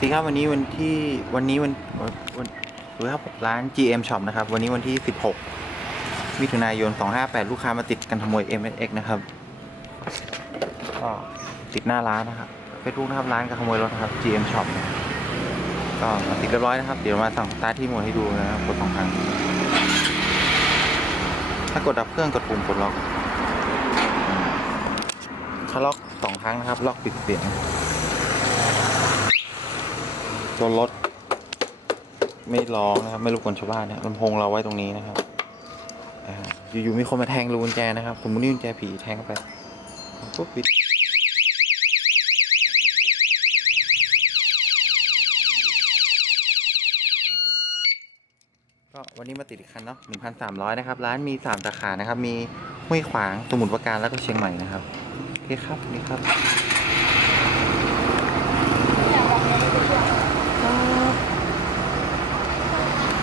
สวัสดีครับวันนี้วันที่วันนี้วันวันดูครับร้าน GM Shop นะครับ วันนี้วันที่ 16มิถุนายน 258 ลูกค้ามาติดกันขโมย MSX นะครับก็ติดหน้าร้านนะครับเฟซบุ๊กนะครับร้านกันขโมยรถนะครับ GM Shop ก็ติดเรียบร้อยนะครับ เดี๋ยวมาสั่งสตาร์ทที่หมดให้ดูนะครับกดสองครั้งถ้ากดดับเครื่องกดปุ่มกดล็อกถ้าล็อกสองครั้งนะครับ ล็อกปิดเสียง ตัวรถไม่ร้องนะครับ ไม่รบกวนชาวบ้านนะครับลำโพงเราไว้ตรงนี้นะครับอยู่ๆมีคนมาแทงรูกุญแจนะครับ ผมมุนี่กุญแจผีแทงเข้าไปปุ๊บปิดก็วันนี้มาติดอีกคันเนาะ1,300นะครับ ร้านมี3สาขานะครับ มีห้วยขวางสมุทรปราการแล้วก็เชียงใหม่นะครับ โอเคครับนี่ครับ